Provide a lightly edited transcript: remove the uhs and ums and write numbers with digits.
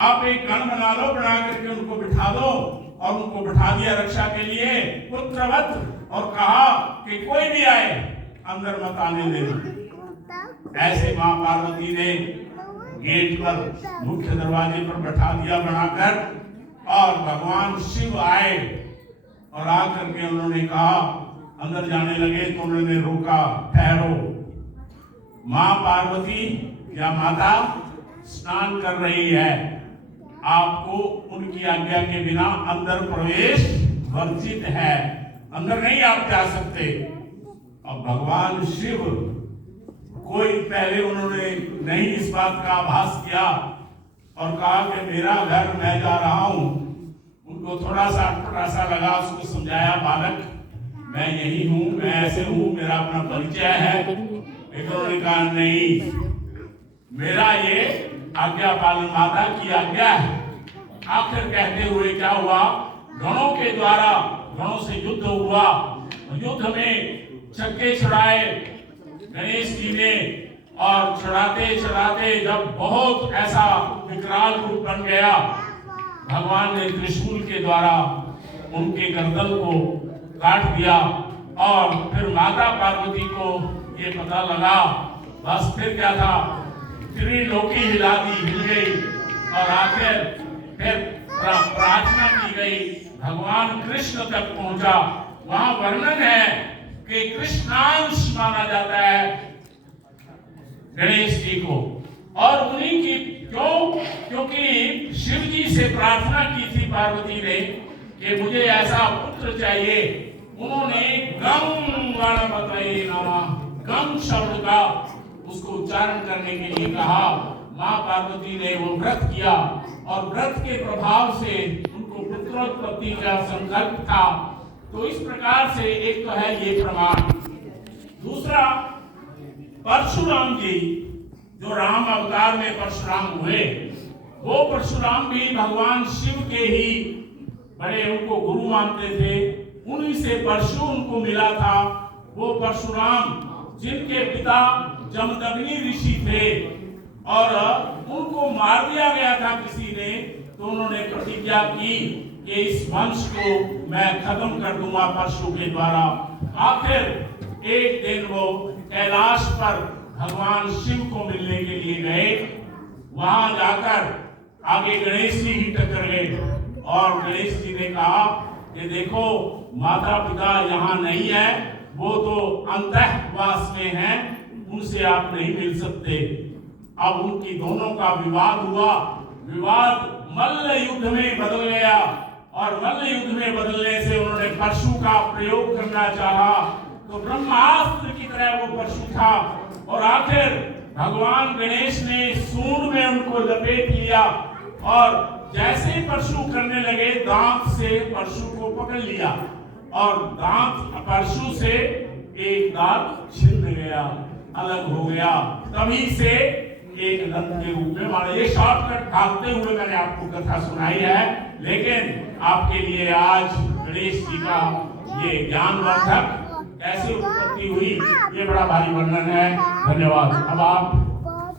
आप एक गण बना लो, बना करके उनको बिठा दो और उनको बिठा दिया रक्षा के लिए पुत्रवत, और कहा कि कोई भी आए अंदर मत आने देना। ऐसे मां पार्वती ने गेट पर मुख्य दरवाजे पर बैठा दिया बनाकर, और भगवान शिव आए और आकर के उन्होंने कहा, अंदर जाने लगे तो उन्होंने रोका, ठहरो, मां पार्वती या माता स्नान कर रही है, आपको उनकी आज्ञा के बिना अंदर प्रवेश वर्जित है, अंदर नहीं आप जा सकते। अब भगवान शिव कोई पहले उन्होंने नहीं इस बात का आभास किया और कहा कि मेरा घर, मैं जा रहा हूं। उनको थोड़ा सा अटपटा लगा, उसको समझाया, बालक मैं यही हूं, मैं ऐसे हूं, मेरा अपना परिचय है। लेकिन उन्होंने कहा नहीं, मेरा ये आज्ञा पालन, माता की आज्ञा है। आखिर कहते हुए क्या हुआ, गणों के द्वारा, गणों से युद्ध हुआ, युद्ध में छक्के छुड़ाए गणेश जी ने, और चढ़ाते चढ़ाते जब बहुत ऐसा विकराल रूप बन गया, भगवान ने त्रिशूल के द्वारा उनके गर्दन को काट दिया। और फिर माता पार्वती को ये पता लगा, बस फिर क्या था, त्रिलोकी हिला दी, हिल गई, और आखिर फिर प्रार्थना की गई, भगवान कृष्ण तक पहुंचा। वहां वर्णन है कि कृष्णांश माना जाता है गणेश जी को, और उन्हीं की क्योंकि शिव जी से प्रार्थना की थी पार्वती ने कि मुझे ऐसा पुत्र चाहिए। उन्होंने गम गणपतये नमः, गम शब्द का उसको उच्चारण करने के लिए कहा। मां पार्वती ने वो व्रत किया, और व्रत के प्रभाव से उनको पुत्रोत्पत्ति का संकल्प था। तो इस प्रकार से एक तो है ये प्रमाण। दूसरा, परशुराम जी जो राम अवतार में परशुराम हुए, वो परशुराम भी भगवान शिव के ही बड़े उनको गुरु मानते थे, उन्हीं से परशु उनको मिला था। वो परशुराम जिनके पिता जमदग्नि ऋषि थे और उनको मार दिया गया था किसी ने, तो उन्होंने प्रतिज्ञा की कि इस वंश को मैं खत्म कर दूंगा परशु के द्वारा। आखिर एक दिन वो कैलाश पर भगवान शिव को मिलने के लिए गए। वहां जाकर आगे गणेश जी ही टक्कर गए, और गणेश जी ने कहा कि देखो, माता पिता यहाँ नहीं है, वो तो अंतःवास में हैं, उनसे आप नहीं मिल सकते। अब उनकी दोनों का विवाद हुआ, विवाद मल्ल युद्ध में बदल गया, और मल्ल युद्ध में बदलने से उन्होंने परशु का प्रयोग करना चाहा, तो ब्रह्मास्त्र की तरह वो परशु था, और आखिर भगवान गणेश ने सूंड में उनको लपेट लिया, और जैसे परशु करने लगे, दांत से परशु को पकड़ लिया, और दांत परशु से एक दांत छिन्न गया, अलग हो गया। तभी से एक दंत के रूप में माना। ये शॉर्टकट भागते हुए मैंने आपको कथा सुनाई है, लेकिन आपके लिए आज गणेश जी का ये ज्ञानवर्धक कैसे उत्पत्ति हुई, ये बड़ा भारी वर्णन है। धन्यवाद। अब आप